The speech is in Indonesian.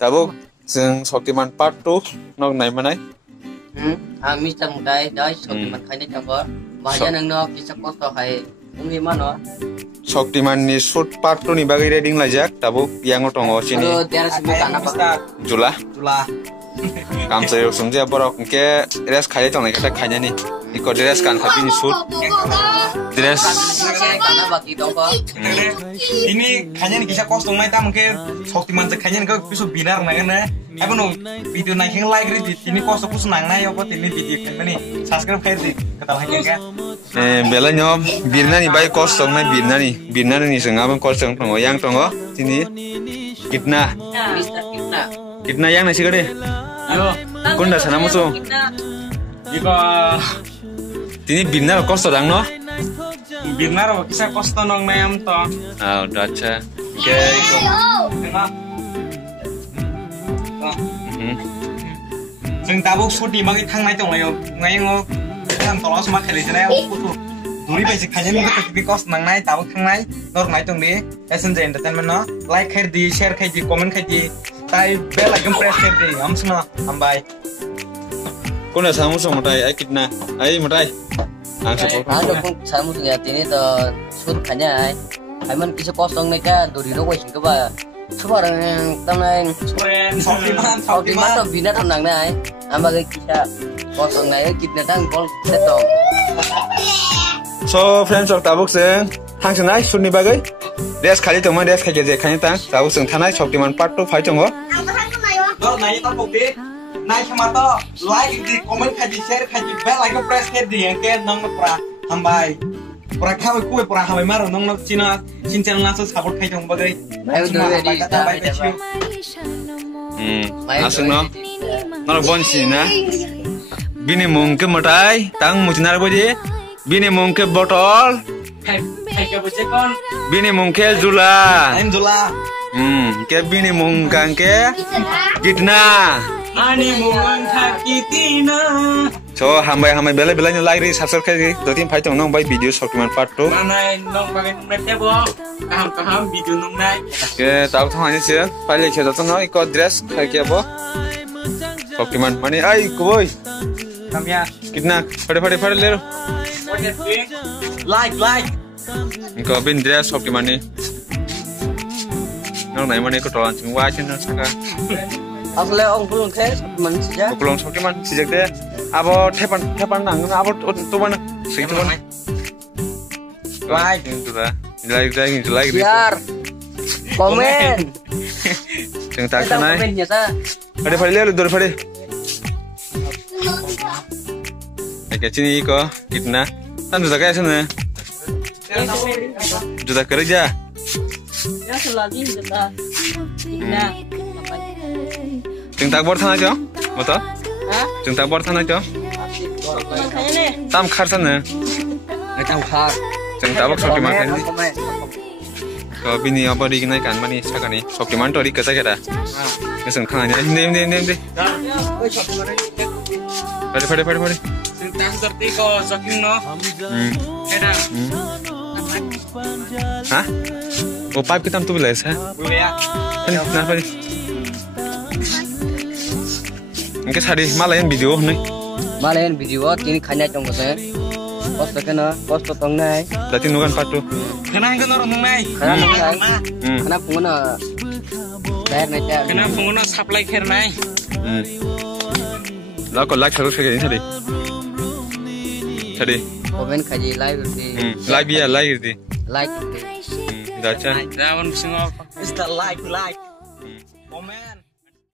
Tabuk जों Shaktiman Part 2 nok nai manai ami chang dai dai Shaktiman khaine changbo baja nangno kisa kosto hai ungni mano Shaktiman ni shoot Part 2 ni bagai reading lajak tabuk yang tongo sini there is me kana ba jula kam saya sungja borok ke res khaya tong nai kata khanya ni iko dress kan tapi ni shoot dress kana baki dong ko ini khanya ni kisa kosto nai ta mungkin Shaktiman je khanya ni ko pisu binar na kana apa no video naik yang like ready ini kosto kus nang na yo ko ini video kan ni subscribe khair di kata lagi kan bela nyom birna ni bai kosto nai birna ni senga bang kosto tongo yang tongo sini kitna Mr. kitna yang nasi gede yo kunda sana musuh iko ini birna kosto dang no binar kisa kosto nong na am to udah aja oke iko जों दाबो सुट दिमागै थांनाय दंलायो ngayo आं तलाव समा खेले जनाय फटो दुरि बायसे खायनो गथि कस्ट नांनाय दाबो थांनाय नरनाय दं दे एसएनजे एंटरटेनमेंट न लाइक खाय दि शेयर खाय दि कमेंट खाय दि ताइ बेल आइकन प्रेस खाय दि हमसना हामबाय कोना सामु समटाय ai kitna ai mutai ang support ano kung samu ya tini to sud khanya ai ai man kisa kosong nai ka duri ro ko sing ka ba subarang tanang Shaktiman to bina tanang nai ambagai kisa kosong nai kitna tang kol setong so friends of tabuk seng hangsenai sunni bagai des khali tongma des khage je khani tang tabuk seng thanai Shaktiman Part 2 phai tongo nai ta pokti nai khama to like di comment khai di share khai di bell icon press khai di ke nang pra hambai pra khawe kuwe pra hambai maro nang nok china chin channel na support khai tong bagai ayo do ready asung no nor bonsi na bini mungke matai tang mucinar boje bini mungke botol khai ke boje kon bini mungke jula jula ke bini mungkang ke kitna ani mung kha kitina so hambai bela ni like ri subscribe kai do tin phai tong nong bai video Shaktiman Part 2 manai nong bagai mete bo kaham video nong nai ke tau thang ani se pai le khe to no iko dress khai ke bo Shaktiman mani ai koi kamya kitna fade le like iko bin dress Shaktiman ni nong nai mani ko tolan ching wa chen saka asle ong pulung khe man sija Kulong Shaktiman sijak de abo tepan nang abo to mana sing to mana like biar komen sing tak sanai komen nya ta fade le dur fade ke chini ko kitna tan sudah kayak sana sudah kerja ya selagi sudah nah Jeng tak bor thana cho moto jeng tak bor thana cho tam khar sana ai tam khar jeng tabak Shaktiman kan ko bini abadi kinai kan mani sakani Shaktiman to ri kasa kera ngeseng khanya nem de fade tang serti ko saking no keda ha o pipe kitam tu bilas ha ya na fade Engke sari malayan video nih. malayan video kini khanya chong ko se kosto tong nai Dati nugan Part 2. kenang ke nor nong nai kana pungna bayar na cha kenang pungna supply kher nai Lah ko like harus kayak ini tadi. komen khaji live di Like dia like di. like Dacha. Dawan singo is the like comment